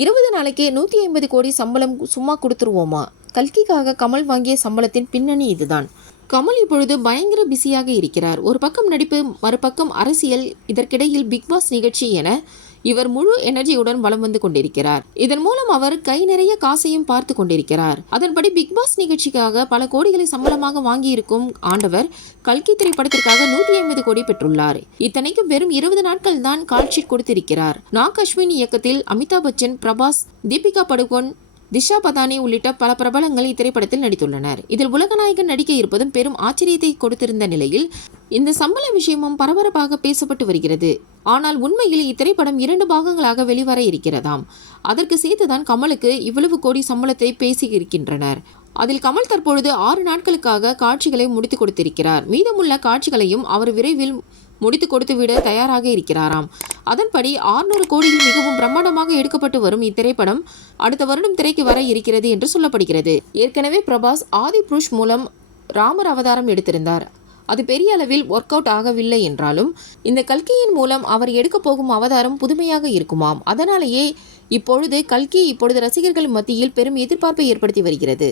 20 நாளைக்கே 150 கோடி சம்பளம் சும்மா கொடுத்துருவோமா? கல்கிக்காக கமல் வாங்கிய சம்பளத்தின் பின்னணி இதுதான். கமல் இப்பொழுது பயங்கர பிஸியாக இருக்கிறார். ஒரு பக்கம் நடிப்பு, மறுபக்கம் அரசியல், இதற்கிடையில் பிக்பாஸ் நிகழ்ச்சி என இவர் முழு எனர்ஜியுடன் வலம் வந்து கொண்டிருக்கிறார். இதன் மூலம் அவர் கை நிறைய காசையும் பார்த்து கொண்டிருக்கிறார். அதன்படி பிக்பாஸ் நிகழ்ச்சிக்காக பல கோடிகளை சம்பளமாக வாங்கியிருக்கும் ஆண்டவர் கல்கி திரைப்படத்திற்காக 150 கோடி பெற்றுள்ளார். இத்தனைக்கும் வெறும் 20 நாட்கள் தான் கால்ஷீட் கொடுத்திருக்கிறார். நாக் அஸ்வின் இயக்கத்தில் அமிதாப் பச்சன், பிரபாஸ், தீபிகா படுகோன், திஷா பதானி உள்ளிட்ட பல பிரபலங்கள் இத்திரைப்படத்தில் நடித்துள்ளனர். இதில் உலகநாயகன் நடிக்க இருப்பதும் பெரும் ஆச்சரியத்தை கொடுத்திருந்த நிலையில் இந்த சம்பள விஷயமும் பரபரப்பாக பேசப்பட்டு வருகிறது. ஆனால் உண்மையில் இத்திரைப்படம் 2 பாகங்களாக வெளிவர இருக்கிறதாம். அதற்கு சேர்த்துதான் கமலுக்கு இவ்வளவு கோடி சம்பளத்தை பேசி இருக்கின்றனர். அதில் கமல் தற்பொழுது 6 நாட்களுக்காக காட்சிகளை முடித்து கொடுத்திருக்கிறார். மீதமுள்ள காட்சிகளையும் அவர் விரைவில் முடித்து கொடுத்துவிட தயாராக இருக்கிறாராம். அதன்படி 600 கோடியில் மிகவும் பிரம்மாண்டமாக எடுக்கப்பட்டு வரும் இத்திரைப்படம் அடுத்த வருடம் திரைக்கு வர இருக்கிறது என்று சொல்லப்படுகிறது. ஏற்கனவே பிரபாஸ் ஆதி புருஷ் மூலம் ராமர் அவதாரம் எடுத்திருந்தார். அது பெரிய அளவில் ஒர்க் அவுட் ஆகவில்லை என்றாலும் இந்த கல்கியின் மூலம் அவர் எடுக்க போகும் அவதாரம் புதுமையாக இருக்குமாம். அதனாலேயே இப்பொழுது கல்கி ரசிகர்கள் மத்தியில் பெரும் எதிர்பார்ப்பை ஏற்படுத்தி வருகிறது.